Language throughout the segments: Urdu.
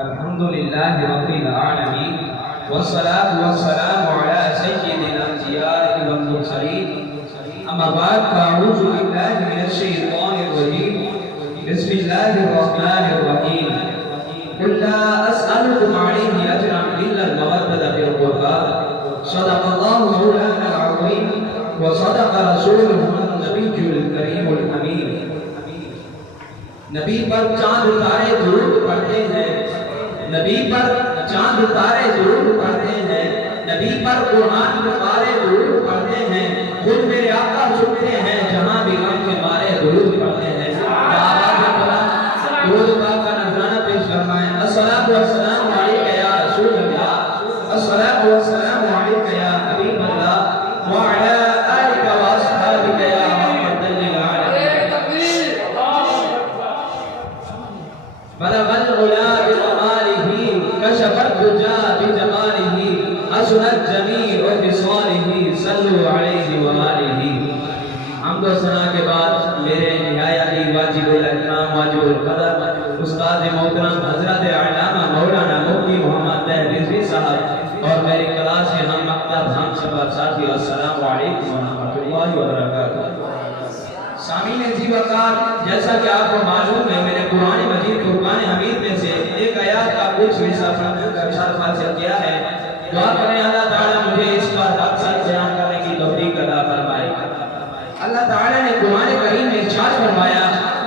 الحمد لله رب العالمين والصلاة والسلام على سيد الأنبياء والمرسلين أما بعد فأعوذ بالله من الشيطان الرجيم بسم الله الرحمن الرحيم قل لا أسألكم عليه أجرا إلا المودة في القربى صدق الله مولانا العظيم وصدق رسوله النبي الكريم الأمين. نبی پر چاند تارے ضرور پڑھتے ہیں، نبی پر چاند تارے ضرور پڑھتے ہیں، نبی پر قرآن کے پارے ضرور پڑھتے ہیں، خود میرے آقا سنتے ہیں جہاں بھی غم کے مارے ضرور پڑھتے ہیں. درود پاک کا نذرانہ پیش فرمائیں. الصلاۃ والسلام علیک یا رسول اللہ، الصلاۃ والسلام علیک یا حبیب اللہ وعلی آلک واصحابک یا رحمۃ للعالمین. بلغ العلا بکمالہ کشف الدجی بجمالہ حسن الجمیع بخصالہ صلوا علیہ وآلہ. حمد و ثنا کے بعد میرے نہایت واجب الاحترام واجب القدر استاد محترم حضرت علامہ مولانا مفتی محمد طاہر رضوی صاحب اور میری کلاس کے ہم مکتب ہم سفر ساتھی السلام علیکم ورحمۃ اللہ وبرکاتہ. سامعین عزیز وقار، جیسا کہ آپ کو معلوم ہے میں نے قرآن مجید فرقان حمید میں سے ایک آیات کا کچھ حصہ ارشاد حاصل کیا ہے. دعا کریں اللہ تعالیٰ مجھے اس پر حق ساتھ بیان کرنے کی توفیق عطا فرمائے. اللہ تعالیٰ نے قرآن کریم میں ارشاد فرمایا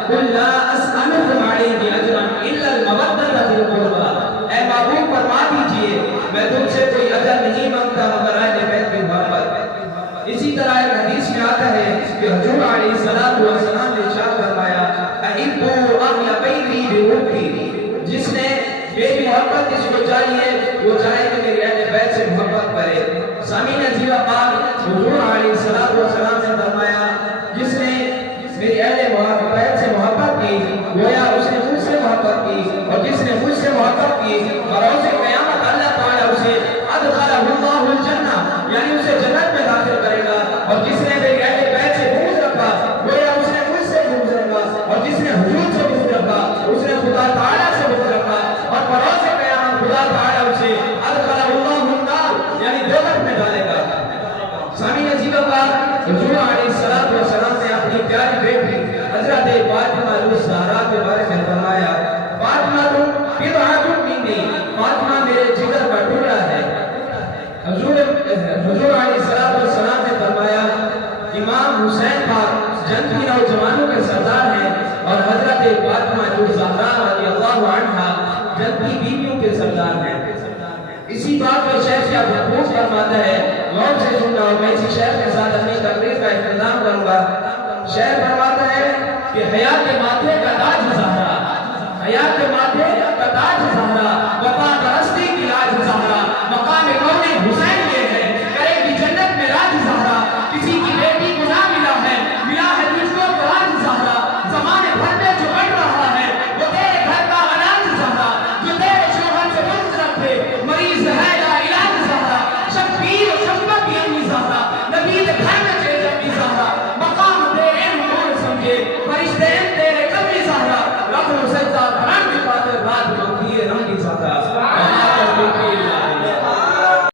قل لا اسألکم علیہ اجرا الا المودۃ فی القربى. اے محبوب فرما دیجئے میں تم سے کوئی اجر نہیں مانگتا مگر اہل بیت کی محبت. اسی طرح ایک حدیث میں آتا ہے کہ حضور علیہ الصلوۃ والسلام نے ارشاد فرمایا احبوا اہل بیتی بحبی. جس نے میری محبت جس کو چاہیے وہ چاہے کہ میری اہل بیت سے محبت کرے. سامعین عزیز وقار، حضور علیہ الصلوۃ والسلام نے فرمایا جس نے میری اہل بیت سے محبت کی گویا اس نے مجھ سے محبت کی، اور جس نے مجھ سے محبت کی بروز قیامت اللہ تعالیٰ اسے ادخلہ اللہ الجنہ یعنی اسے جنت میں داخل کرے گا. اور جس نے میری اہل بیت سے بغض رکھا گویا اس نے مجھ سے بغض رکھا، اور جس نے حضور سے بغض رکھا اس نے خدا تعالیٰ سے بغض رکھا، اور بروز قیامت خدا تعالیٰ اسے ادخلہ اللہ النار یعنی دوزخ میں ڈالے گا. سامعین عزیز وقار، حضور علیہ السلام نے اپنی پیاری بیٹی حضرت فاطمہ الزہرا کے بارے میں فرمایا فاطمہ تم بضعۃ منی، فاطمہ میرے جگر کا ٹکڑا ہے. حضور علیہ السلام نے فرمایا امام حسین پاک جنتی نوجوانوں کے سردار ہیں اور حضرت فاطمہ الزہرا رضی اللہ عنہا جنتی بیویوں کے سردار ہیں. اسی بات پر شیخ کیا محفوظ فرماتا ہے، غور سے سننا اور میں اسی شیخ کے ساتھ اپنی تقریر کا اختتام کروں گا. شیخ فرماتا ہے کہ حیات ماتھے کا تاج زہرا، حیات ماتھے کا تاج زہرا، وفا پرستی کی لاج زہرا، مقام کون حسین یہ ہے کرے گی جنت میں راج زہرا. کسی کی بیٹی کو نہ ملا ہے تجھ کو راج زہرا. زمانے بھر میں جو بڑھ رہا ہے وہ تیرے گھر کا اناج زہرا، جو تیرے شوہر سے بغض رکھے مریض ہے لا علاج زہرا. شبیر و شفقت کی امی زہرا، نبی کے گھر میں چیز اپنی زہرا. مقام تیرے علم کون سمجھے فرشتے تیرے قبر زہرا. رکھ